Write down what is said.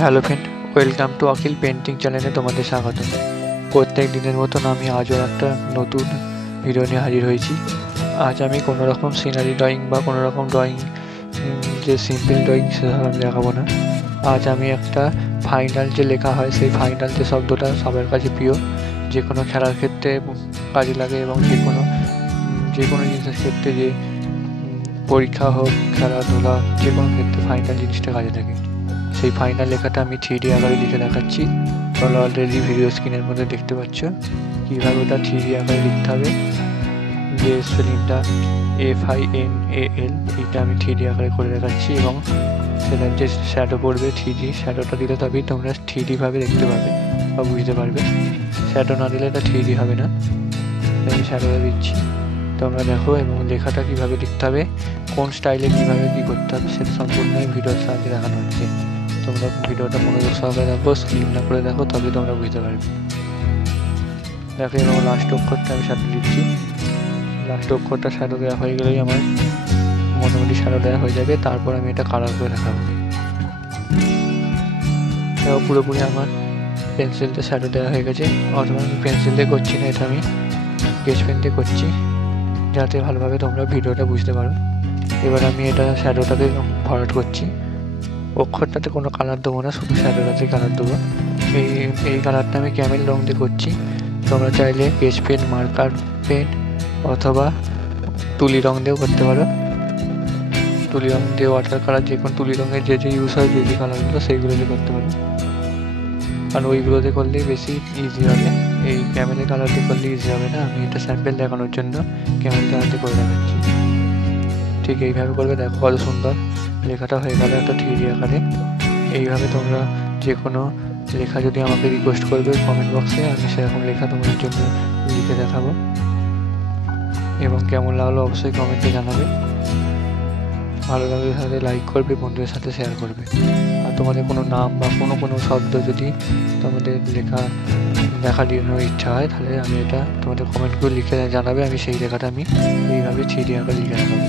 Hello friend, welcome to Akhil painting চ্যানেলে তোমাদের স্বাগত। প্রত্যেক দিনের মতন আমি আজও একটা নতুন ভিডিও নিয়ে হাজির হয়েছি। আজ আমি কোনো রকম সিনারি ড্রয়িং বা কোনো রকম ড্রয়িং যে সিম্পল ড্রয়িং সেভাবে আমি দেখাবো না। আজ আমি একটা ফাইনাল যে লেখা হয় সেই ফাইনাল যে শব্দটা সবার কাছে প্রিয়, যে কোনো খেলার ক্ষেত্রে কাজে লাগে এবং যে কোনো জিনিসের ক্ষেত্রে যে পরীক্ষা হোক, খেলাধুলা, যে কোনো ক্ষেত্রে ফাইনাল জিনিসটা কাজে লাগে। সেই ফাইনাল লেখাটা আমি 3D আকারে লিখে দেখাচ্ছি। তোমরা অলরেডি ভিডিও স্ক্রিনের মধ্যে দেখতে পাচ্ছ কীভাবে ওটা 3D আকারে লিখতে হবে। যে স্পেলিংটা FINAL, এইটা আমি 3D আকারে করে দেখাচ্ছি এবং সেটার যে শ্যাডো পড়বে 3D শ্যাডোটা দিলে তবেই তোমরা 3D ভাবে দেখতে পাবে বা বুঝতে পারবে। শ্যাডো না দিলে এটা 3D হবে না। আমি শ্যাডোটা দিচ্ছি, তোমরা দেখো। এবং লেখাটা কীভাবে লিখতে হবে, কোন স্টাইলে কীভাবে কী করতে হবে সেটা সম্পূর্ণ ভিডিওর সাহায্যে দেখানো হচ্ছে। তোমরা ভিডিওটা মনোযোগ সহকারে দেখো, স্কিপ না করে দেখো, তবে তোমরা বুঝতে পারবে। দেখো এবং লাস্ট অক্ষরটা আমি শ্যাডো দিচ্ছি। লাস্ট অক্ষরটা শ্যাডো দেওয়া হয়ে গেলেই আমার মোটামুটি শ্যাডো দেওয়া হয়ে যাবে। তারপর আমি এটা কালার করে দেখাবো। দেখো পুরোপুরি আমার পেন্সিলতে শ্যাডো দেওয়া হয়ে গেছে, অথবা আমি পেন্সিল দিয়ে করছি না, এটা আমি স্কেচ পেন দিয়ে করছি, যাতে ভালোভাবে তোমরা ভিডিওটা বুঝতে পারো। এবার আমি এটা শ্যাডোটাকে ভরাট করছি। অক্ষরটাতে কোনো কালার দেবো না, শুধু শ্যাডোটাতে কালার দেবো। এই কালারটা আমি ক্যামেল রং দিয়ে করছি। তোমরা চাইলে স্কেচ পেন, মার্কার পেন অথবা তুলি রং দিয়েও করতে পারো। তুলি রং দিয়ে ওয়াটার কালার, যে কোনো তুলি রঙের যে ইউজ হয়, যে কালারগুলো সেইগুলো দিয়ে করতে পারো, কারণ ওইগুলোতে করলেই বেশি ইজি হবে। এই ক্যামেলের কালার দিয়ে করলে ইজি হবে না। আমি এটা স্যাম্পেল দেখানোর জন্য ক্যামেল কালার দিয়ে করে দেখাচ্ছি। ঠিক এইভাবে করবে। দেখো কত সুন্দর লেখাটা হয়ে গেল একটা 3D আকারে। এইভাবে তোমরা যে কোনো লেখা যদি আমাকে রিকোয়েস্ট করবে কমেন্ট বক্সে, আমি সেরকম লেখা তোমাদের জন্য লিখে দেখাবো। এবং কেমন লাগলো অবশ্যই কমেন্টে জানাবে। ভালো লাগলে সাথে লাইক করবে, বন্ধুদের সাথে শেয়ার করবে। আর তোমাদের কোনো নাম বা কোনো শব্দ যদি তোমাদের লেখা লিখানোর ইচ্ছা হয়, তাহলে আমি এটা তোমাদের কমেন্ট করে লিখে জানাবে। আমি সেই লেখাটা আমি এইভাবে 3D আকারে লিখে দেখাবো।